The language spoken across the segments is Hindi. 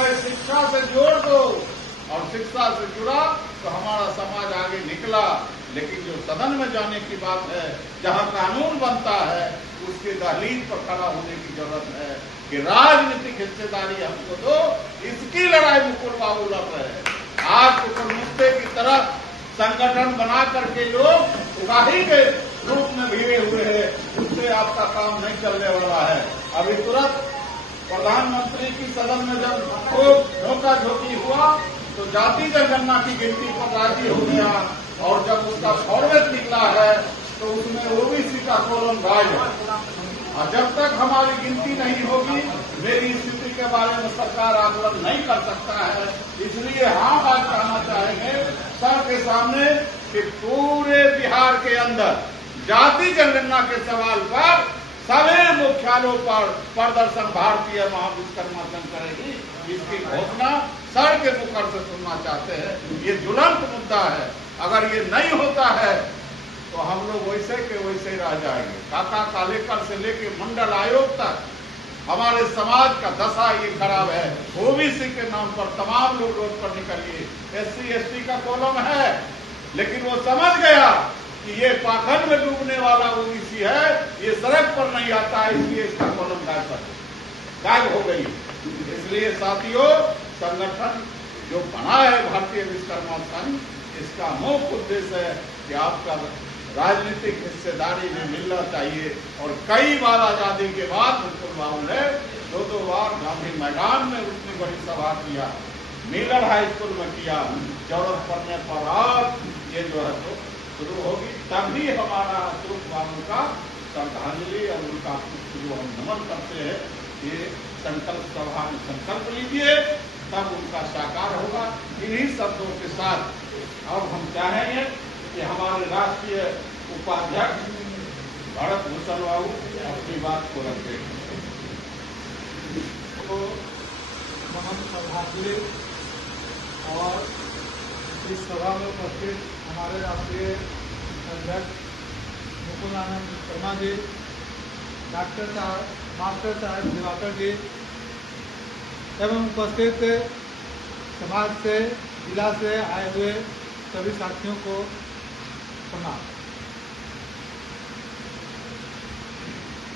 कहे शिक्षा से जोड़ दो, और शिक्षा से जुड़ा तो हमारा समाज आगे निकला। लेकिन जो सदन में जाने की बात है, जहां कानून बनता है, उसके दहलीज पर खड़ा होने की जरूरत है कि राजनीतिक हिस्सेदारी हमको दो। इसकी लड़ाई मुकुल बाबू लड़ रहे हैं। आज उपमुख्य की तरफ संगठन बना करके लोग उगाही के रूप में भिड़े हुए हैं, उससे आपका काम नहीं चलने वाला है। अभी तुरंत प्रधानमंत्री की सदन में जब खूब धोखा-धोखी हुआ तो जाति जनगणना की गिनती पर राजी हो गया, और जब उसका फॉर्मेट निकला है तो उसमें ओबीसी का कॉलम गायब है। और जब तक हमारी गिनती नहीं होगी, मेरी स्थिति के बारे में सरकार आकलन नहीं कर सकता है। इसलिए हम आज कहना चाहेंगे सर के सामने कि पूरे बिहार के अंदर जाति जनगणना के सवाल पर सभी मुख्यालयों पर प्रदर्शन भारतीय महाविश्वकर्मा संघ करेगी। इसकी घोषणा सर के मुखर से सुनना चाहते हैं। ये ज्वलंत मुद्दा है। अगर ये नहीं होता है तो हम लोग वैसे के वैसे रह जाएंगे। काका कालेकर से लेके मंडल आयोग तक हमारे समाज का दशा ये खराब है। ओबीसी के नाम पर तमाम लोग रोड पर निकलिए। SC ST का कॉलम है, लेकिन वो समझ गया कि ये पाखंड में डूबने वाला ओबीसी है, ये सड़क पर नहीं आता है, इसलिए इसका कॉलम गायब हो गई। इसलिए साथियों, संगठन जो बना है भारतीय विश्वकर्मा संघ, इसका मुख्य उद्देश्य है कि आपका राजनीतिक हिस्सेदारी में मिलना चाहिए। और कई बार आजादी के बाद मुकुल बाबू ने 2 बार गांधी मैदान में उतनी बड़ी सभा किया, मिलर हाई स्कूल में किया। जरूरत पड़ने पर आप ये जो है तो शुरू होगी, तभी हमारा मुकुल बाबू का श्रद्धांजलि और उनका जो हम नमन करते हैं, ये संकल्प सभा में संकल्प लीजिए, तब उनका साकार होगा। इन्हीं शब्दों के साथ अब हम चाहेंगे कि हमारे राष्ट्रीय उपाध्यक्ष भरत भूषण बाबू अपनी बात को रखें। तो नमन श्रद्धांजलि और इस सभा में उपस्थित हमारे राष्ट्रीय अध्यक्ष मुकुल आनंद शर्मा जी, मास्टर साहब दिवाकर जी एवं उपस्थित समाज से, जिला से आए हुए सभी साथियों को प्रणाम।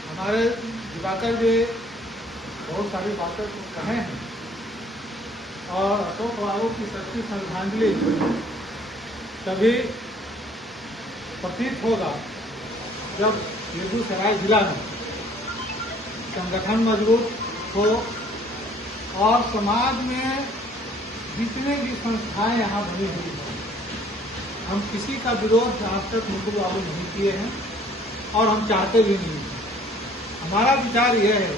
हमारे दिवाकर जी बहुत सारी बातें तो कहे हैं, और अशोक बाबू की सच्ची श्रद्धांजलि तभी प्रतीत होगा जब बेगूसराय जिला में संगठन मजबूत हो और समाज में जितने भी संस्थाएं यहाँ बनी हुई हैं, हम किसी का विरोध आज तक मुकुल बाबू नहीं किए हैं और हम चाहते भी नहीं हैं। हमारा विचार यह है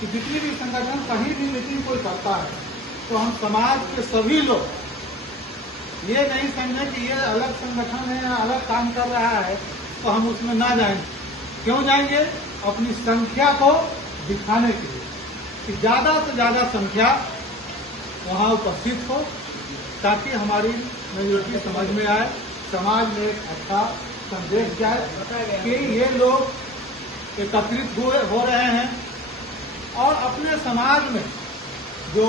कि जितनी भी संगठन कहीं भी मीटिंग कोई करता है तो हम समाज के सभी लोग ये नहीं समझे कि ये अलग संगठन है या अलग काम कर रहा है तो हम उसमें ना जाएंगे। क्यों जाएंगे? अपनी संख्या को दिखाने के लिए कि ज्यादा से ज्यादा संख्या वहाँ उपस्थित हो, ताकि हमारी मेजोरिटी समझ में आए, समाज में एक अच्छा संदेश जाए कि ये लोग एकत्रित हो रहे हैं और अपने समाज में जो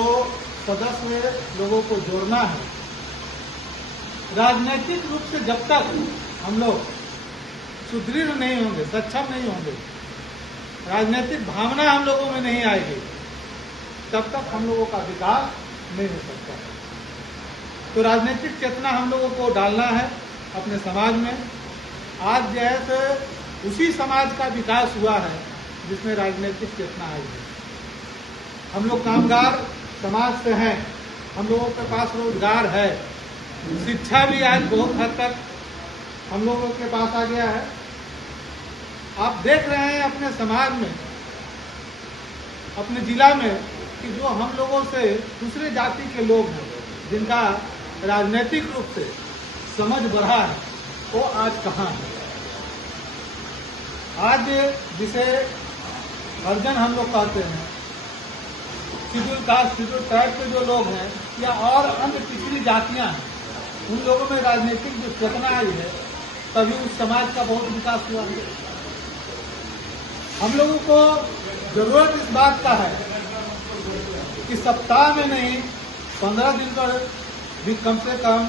सदस्य लोगों को जोड़ना है। राजनीतिक रूप से जब तक हम लोग सुदृढ़ नहीं होंगे, सक्षम नहीं होंगे, राजनीतिक भावना हम लोगों में नहीं आएगी, तब तक हम लोगों का विकास नहीं हो सकता। तो राजनीतिक चेतना हम लोगों को डालना है अपने समाज में। आज जो है तो उसी समाज का विकास हुआ है जिसमें राजनीतिक चेतना आई है। हम लोग कामगार समाज से हैं, हम लोगों के पास रोजगार है, शिक्षा भी आज बहुत हद तक हम लोगों के पास आ गया है। आप देख रहे हैं अपने समाज में, अपने जिला में कि जो हम लोगों से दूसरे जाति के लोग हैं जिनका राजनीतिक रूप से समझ बढ़ा है, वो आज कहाँ है। आज जिसे हरिजन हम लोग कहते हैं, शेड्यूल कास्ट, शेड्यूल ट्राइब के जो लोग हैं या और अन्य पिछड़ी जातियां हैं, उन लोगों में राजनीतिक जो चेतना आई है, तभी उस समाज का बहुत विकास हुआ है। हम लोगों को जरूरत इस बात का है कि सप्ताह में नहीं 15 दिन पर भी कम से कम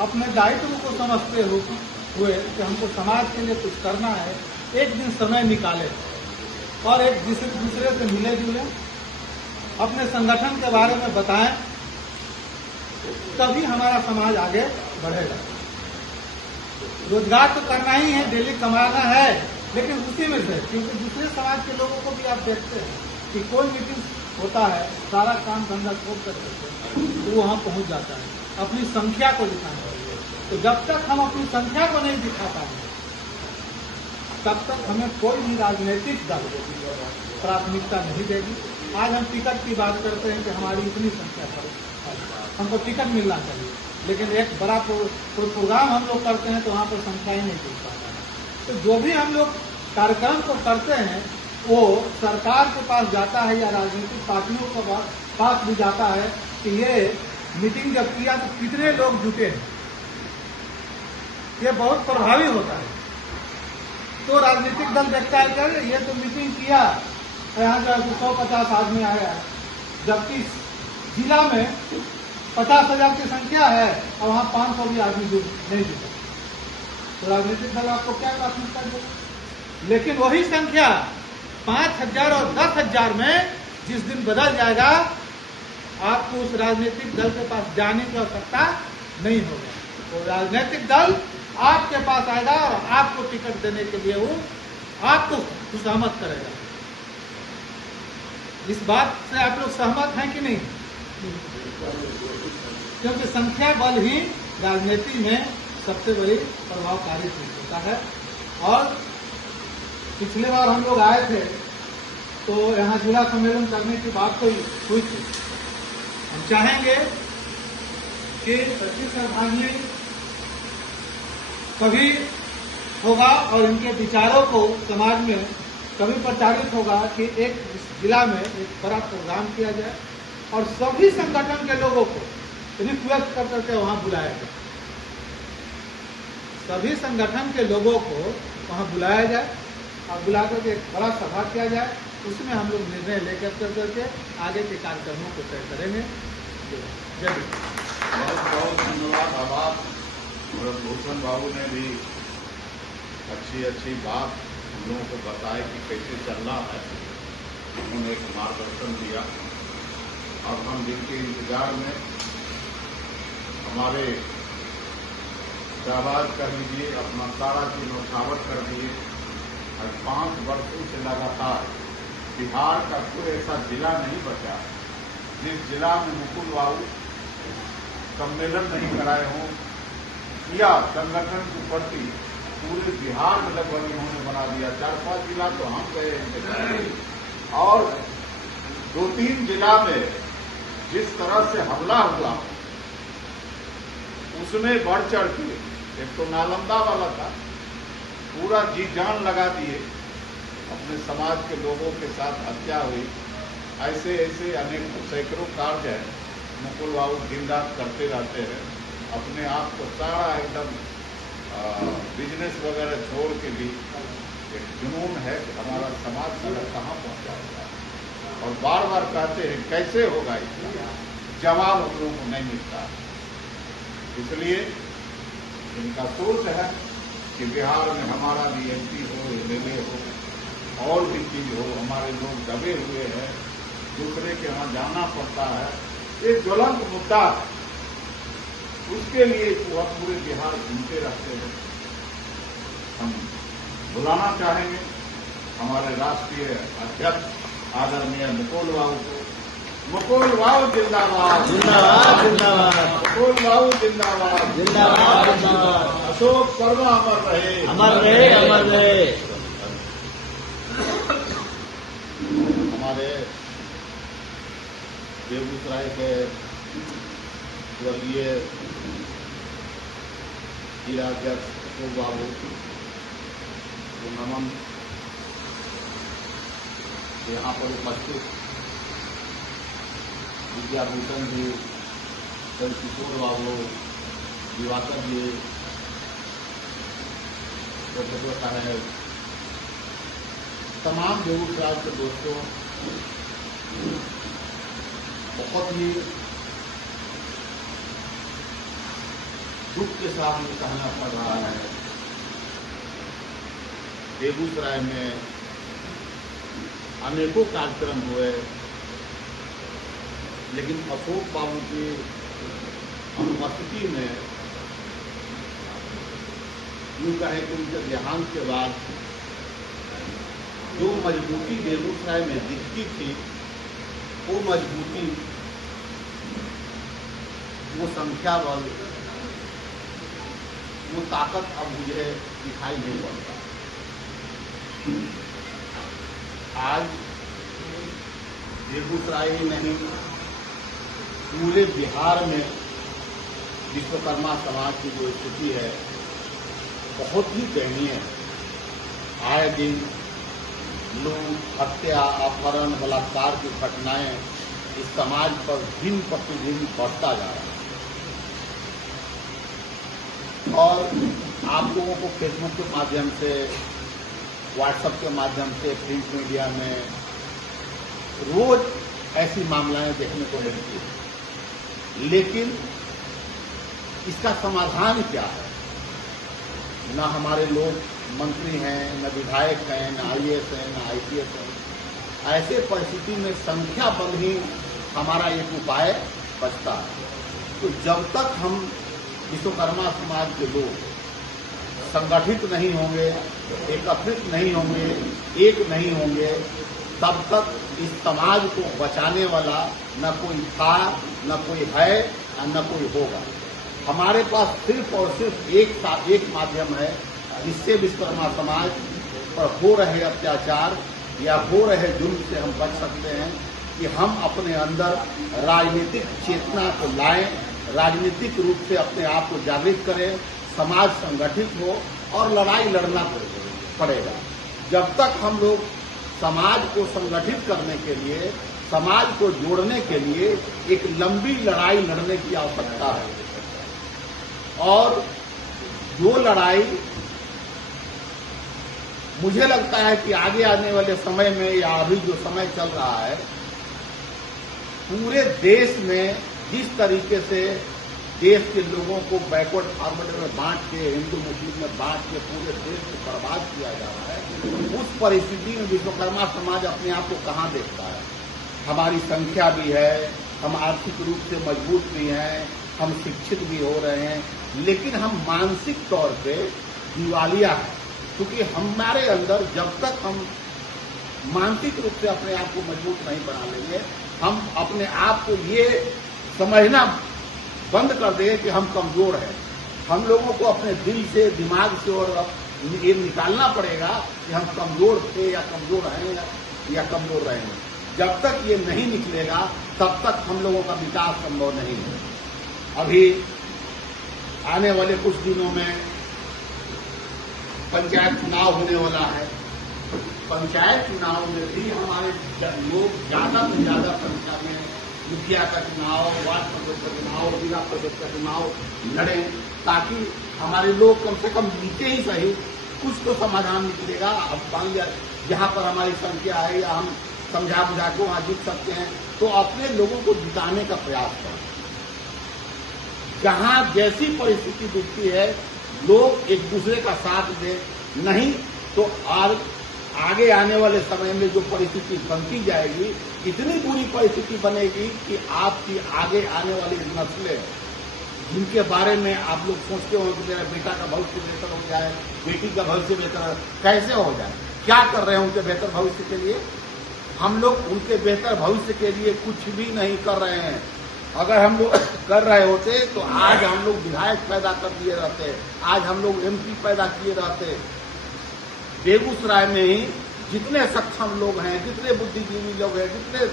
अपने दायित्व को समझते हुए कि हमको समाज के लिए कुछ करना है, एक दिन समय निकाले और एक दूसरे से मिले जुले, अपने संगठन के बारे में बताएं, तभी हमारा समाज आगे बढ़ेगा। रोजगार तो करना ही है, डेली कमाना है, लेकिन उसी में से, क्योंकि दूसरे समाज के लोगों को भी आप देखते हैं कि कोई मीटिंग होता है, सारा काम धंधा छोड़ कर तो वहां पहुंच जाता है अपनी संख्या को दिखाने के लिए। तो जब तक हम अपनी संख्या को नहीं दिखा पाएंगे, तब तक हमें कोई भी राजनीतिक दल प्राथमिकता नहीं देगी। आज हम टिकट की बात करते हैं कि हमारी इतनी संख्या पर हमको टिकट मिलना चाहिए, लेकिन एक बड़ा प्रोग्राम हम लोग करते हैं तो वहाँ पर संख्या ही नहीं जुड़ पाता है। तो जो भी हम लोग कार्यक्रम को करते हैं वो सरकार के पास जाता है या राजनीतिक पार्टियों के पास भी जाता है कि ये मीटिंग जब किया तो कितने लोग जुटे हैं, ये बहुत प्रभावी होता है। तो राजनीतिक दल देखता है कि ये तो मीटिंग किया, यहाँ जो 150 आदमी आया है, जबकि जिला में 50,000 की संख्या है और वहाँ 500 भी आदमी नहीं जुटे, तो राजनीतिक दल आपको क्या प्राथमिकता देगा? लेकिन वही संख्या 5,000 और 10,000 में जिस दिन बदल जाएगा, आपको उस राजनीतिक दल के पास जाने की आवश्यकता नहीं होगा। तो राजनीतिक दल आपके पास आएगा और आपको टिकट देने के लिए वो आपको सहमत करेगा। इस बात से आप लोग सहमत हैं कि नहीं? क्योंकि संख्या बल ही राजनीति में सबसे बड़ी प्रभावकारी चीज होता है। और पिछले बार हम लोग आए थे तो यहाँ जिला सम्मेलन करने की बात हुई थी। हम चाहेंगे कि सचिव श्रद्धांजलि कभी होगा और इनके विचारों को समाज में कभी प्रचारित होगा कि एक जिला में एक बड़ा प्रोग्राम किया जाए और सभी संगठन के लोगों को रिक्वेस्ट कर करके वहां बुलाया जाए। सभी संगठन के लोगों को वहां बुलाया जाए और बुला करके एक बड़ा सभा किया जाए, उसमें हम लोग निर्णय लेकर करके आगे के कार्यक्रमों को तय करेंगे। जय बहुत बहुत धन्यवाद। आभार। भूषण बाबू ने भी अच्छी बात हम लोगों को बताया कि कैसे चलना है, उन्होंने एक मार्गदर्शन दिया। अब हम जिनके इंतजार में हमारे शाबाश कर लीजिए, अपना सारा चीज नौछावट कर दिए। और 5 वर्षों से लगातार बिहार का कोई ऐसा जिला नहीं बचा जिस जिला में मुकुल बाबू सम्मेलन नहीं कराए हों या संगठन के प्रति पूरे बिहार में लगभग इन्होंने बना दिया। 4-5 जिला तो हम गए और 2-3 जिला में जिस तरह से हमला हुआ उसमें बढ़ चढ़ के, एक तो नालंदा वाला था, पूरा जी जान लगा दिए, अपने समाज के लोगों के साथ हत्या हुई। ऐसे अनेक सैकड़ों कार्य है मुकुल बाबू दिन रात करते रहते हैं। अपने आप को सारा एकदम बिजनेस वगैरह छोड़ के भी एक जुनून है कि हमारा समाज कहाँ पहुंचा हुआ है और बार बार कहते हैं कैसे होगा, इसका जवाब हम लोगों को नहीं मिलता। इसलिए इनका सोच है कि बिहार में हमारा भी MP हो, MLA हो और भी चीज हो, हमारे लोग दबे हुए हैं, दूसरे के यहाँ जाना पड़ता है, एक ज्वलंत मुद्दा है। उसके लिए वह पूरे बिहार घूमते रहते हैं। हम बुलाना चाहेंगे हमारे राष्ट्रीय अध्यक्ष आदरणीय मुकुल बाबू को। मुकुल बाबू जिंदाबाद, जिंदाबाद जिंदाबाद, मुकुल बाबू जिंदाबाद, जिंदाबाद जिंदाबाद। अशोक शर्मा अमर रहे, अमर रहे, अमर रहे। हमारे बेगूसराय के स्वर्गीय जिलाध्यक्ष मुकुल बाबू को नमन। यहाँ पर उपस्थित विद्याभूषण जी, किशोर बाबू, दिवाकर जी, प्रोफेसर साहब, तमाम बेगूसराय के दोस्तों, बहुत ही दुख के साथ ये कहना पड़ रहा है, बेगूसराय में अनेकों कार्यक्रम हुए, लेकिन अशोक बाबू की अनुपस्थिति में यूँ कहें कि उनके देहांत के बाद जो मजबूती बेगूसराय में दिखती थी, वो मजबूती, वो संख्या बल, वो ताकत अब मुझे दिखाई नहीं पड़ता। आज बेगूसराय ही नहीं, पूरे बिहार में विश्वकर्मा समाज की जो स्थिति है बहुत ही दयनीय है। आए दिन लूट, हत्या, अपहरण, बलात्कार की घटनाएं इस समाज पर दिन प्रतिदिन बढ़ता जा रहा है। और आप लोगों को फेसबुक के माध्यम से, व्हाट्सएप के माध्यम से, प्रिंट मीडिया में रोज ऐसी मामलाएं देखने को मिलती है, लेकिन इसका समाधान क्या है? न हमारे लोग मंत्री हैं, न विधायक हैं, न आईएएस हैं, न आईपीएस हैं। ऐसे परिस्थिति में संख्या बल ही हमारा एक उपाय बचता है। तो जब तक हम विश्वकर्मा समाज के लोग संगठित नहीं होंगे, एकत्रित नहीं होंगे, एक नहीं होंगे, तब तक इस समाज को बचाने वाला न कोई था, न कोई है, न कोई होगा। हमारे पास सिर्फ और सिर्फ एक माध्यम है जिससे विश्वकर्मा समाज पर हो रहे अत्याचार या हो रहे जुल्म से हम बच सकते हैं, कि हम अपने अंदर राजनीतिक चेतना को लाएं, राजनीतिक रूप से अपने आप को जागृत करें, समाज संगठित हो और लड़ाई लड़ना पड़ेगा। जब तक हम लोग समाज को संगठित करने के लिए, समाज को जोड़ने के लिए एक लंबी लड़ाई लड़ने की आवश्यकता है। और जो लड़ाई मुझे लगता है कि आगे आने वाले समय में या अभी जो समय चल रहा है, पूरे देश में जिस तरीके से देश के लोगों को बैकवर्ड फॉरवर्ड में बांट के, हिंदू मुस्लिम में बांट के पूरे देश को बर्बाद किया जा रहा है, उस परिस्थिति में विश्वकर्मा समाज अपने आप को कहाँ देखता है? हमारी संख्या भी है, हम आर्थिक रूप से मजबूत भी हैं, हम शिक्षित भी हो रहे हैं, लेकिन हम मानसिक तौर पे दिवालिया हैं, क्योंकि हमारे अंदर जब तक हम मानसिक रूप से अपने आप को मजबूत नहीं बना लेंगे, हम अपने आप को ये समझना बंद कर देंगे कि हम कमजोर हैं। हम लोगों को अपने दिल से, दिमाग से और ये निकालना पड़ेगा कि हम कमजोर थे या कमजोर हैं या कमजोर रहेंगे। जब तक ये नहीं निकलेगा तब तक हम लोगों का विकास संभव नहीं है। अभी आने वाले कुछ दिनों में पंचायत चुनाव होने वाला है। पंचायत चुनाव में भी हमारे लोग ज्यादा से ज्यादा संख्या में मुखिया का चुनाव, वार्ड परिषद का चुनाव, जिला परिषद का चुनाव लड़ें, ताकि हमारे लोग कम से कम जीते ही सही, कुछ तो समाधान निकलेगा। अब मान लिया जहां पर हमारी संख्या है या हम समझा बुझा के वहां जीत सकते हैं, तो अपने लोगों को जिताने का प्रयास करें। जहां जैसी परिस्थिति दिखती है, लोग एक दूसरे का साथ दें, नहीं तो आगे आने वाले समय में जो परिस्थिति बनती जाएगी, इतनी बुरी परिस्थिति बनेगी कि आपकी आगे आने वाली नस्लें, जिनके बारे में आप लोग सोचते हो कि मेरा बेटा का भविष्य बेहतर हो जाए, बेटी का भविष्य बेहतर कैसे हो जाए, क्या कर रहे हैं उनके बेहतर भविष्य के लिए? हम लोग उनके बेहतर भविष्य के लिए कुछ भी नहीं कर रहे हैं। अगर हम लोग कर रहे होते तो आज हम लोग विधायक पैदा कर दिए रहते, आज हम लोग एमपी पैदा किए रहते। बेगूसराय में ही जितने सक्षम लोग हैं, जितने बुद्धिजीवी लोग हैं, जितने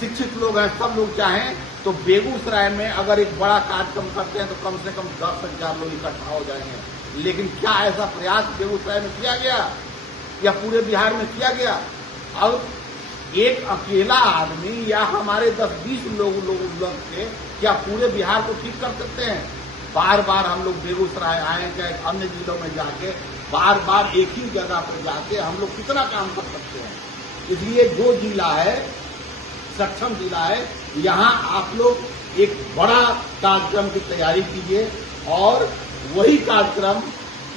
शिक्षित लोग हैं, सब लोग चाहें तो बेगूसराय में अगर एक बड़ा कार्यक्रम करते हैं तो कम से कम 10,000 लोग इकट्ठा हो जाएंगे। लेकिन क्या ऐसा प्रयास बेगूसराय में किया गया या पूरे बिहार में किया गया? अब एक अकेला आदमी या हमारे 10-20 लोग के क्या पूरे बिहार को ठीक कर सकते हैं? बार बार हम लोग बेगूसराय आए, चाहे अन्य जिलों में जाके बार बार एक ही जगह पर जाके हम लोग कितना काम कर सकते हैं? इसलिए जो जिला है सक्षम जिला है। यहाँ आप लोग एक बड़ा कार्यक्रम की तैयारी कीजिए और वही कार्यक्रम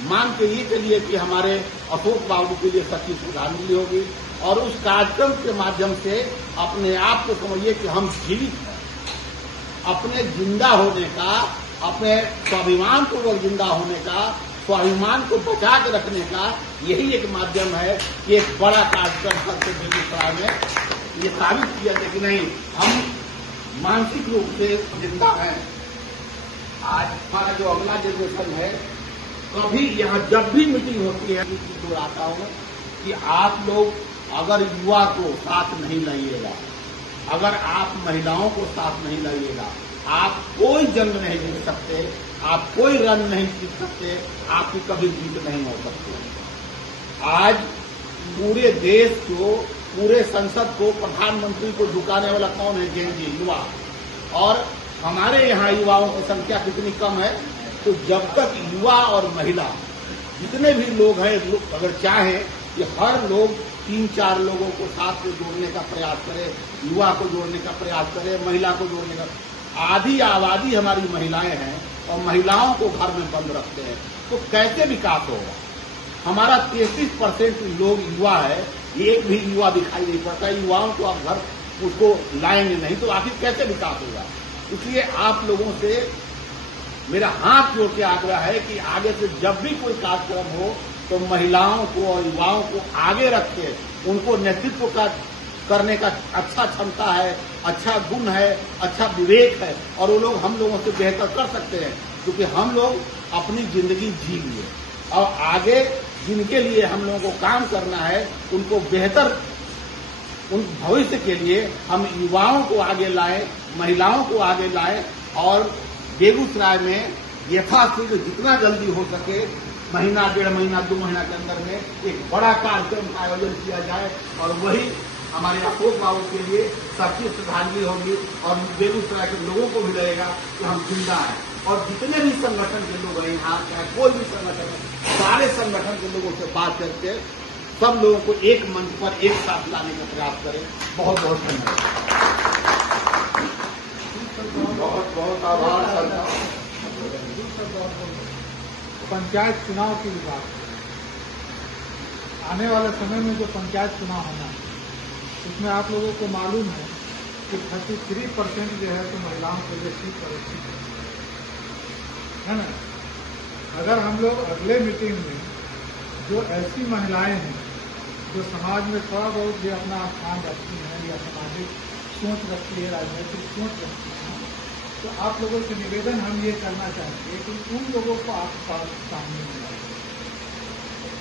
मान के ये चलिए कि हमारे अशोक बाबू के लिए सच्ची श्रद्धांजलि होगी और उस कार्यक्रम के माध्यम से अपने आप को समझिए कि हम जीवित हैं। अपने जिंदा होने का, अपने स्वाभिमान पूर्वक जिंदा होने का, स्वाभिमान को बचा के रखने का यही एक माध्यम है कि एक बड़ा कार्यक्रम करके बेगूसराय में ये साबित किया है कि नहीं, हम मानसिक रूप से जिंदा हैं। आज हमारा जो अगला जनरेशन है, कभी यहाँ जब भी मीटिंग होती है दोहराता हूँ कि आप लोग अगर युवा को साथ नहीं लाइएगा, अगर आप महिलाओं को साथ नहीं लाइएगा, आप कोई जंग नहीं जीत सकते, आप कोई रन नहीं जीत सकते, आपकी कभी जीत नहीं हो सकती। आज पूरे देश को, पूरे संसद को, प्रधानमंत्री को झुकाने वाला कौन है? जेनजी, युवा। और हमारे यहाँ युवाओं की संख्या कितनी कम है? तो जब तक युवा और महिला जितने भी लोग हैं, अगर चाहें कि हर लोग 3-4 लोगों को साथ में जोड़ने का प्रयास करें, युवा को जोड़ने का प्रयास करें, महिला को जोड़ने का, आधी आबादी हमारी महिलाएं हैं और महिलाओं को घर में बंद रखते हैं, तो कैसे विकास होगा? हमारा 33% लोग युवा है, एक भी युवा दिखाई नहीं पड़ता। युवाओं को आप घर उसको लाएंगे नहीं तो आखिर कैसे विकास होगा? इसलिए आप लोगों से मेरा हाथ जोड़ के आग्रह है कि आगे से जब भी कोई कार्यक्रम हो तो महिलाओं को और युवाओं को आगे रख के उनको नेतृत्व करने का अच्छा क्षमता है, अच्छा गुण है, अच्छा विवेक है और वो लोग हम लोगों से बेहतर कर सकते हैं, क्योंकि हम लोग अपनी जिंदगी जी लिए और आगे जिनके लिए हम लोगों को काम करना है उनको बेहतर, उन भविष्य के लिए हम युवाओं को आगे लाएं, महिलाओं को आगे लाएं और बेगूसराय में यथाशीघ्र जितना जल्दी हो सके महीना, 1.5 महीना, 2 महीना के अंदर में एक बड़ा कार्यक्रम का आयोजन किया जाए और वही हमारे अशोक बाबू के लिए सच्ची श्रद्धांजलि होगी और बेगूसराय के लोगों को भी लगेगा कि हम जिंदा हैं। और जितने भी संगठन के लोग हैं यहाँ, चाहे कोई भी संगठन है, सारे संगठन के लोगों से बात करके सब लोगों को एक मंच पर एक साथ लाने का प्रयास करें। बहुत बहुत धन्यवाद। बहुत बहुत आभार सरकार। पंचायत चुनाव की बात, आने वाले समय में जो पंचायत चुनाव होना है उसमें आप लोगों को मालूम है कि 33% जो है तो महिलाओं के लिए सीट है ना। अगर हम लोग अगले मीटिंग में जो ऐसी महिलाएं हैं जो समाज में थोड़ा बहुत भी अपना स्थान रखती हैं या सामाजिक सोच रखती है, राजनीतिक सोच रखती है, तो आप लोगों से निवेदन हम ये करना चाहेंगे कि उन लोगों को आप सामने लाएं,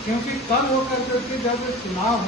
क्योंकि कल होकर के जब चुनाव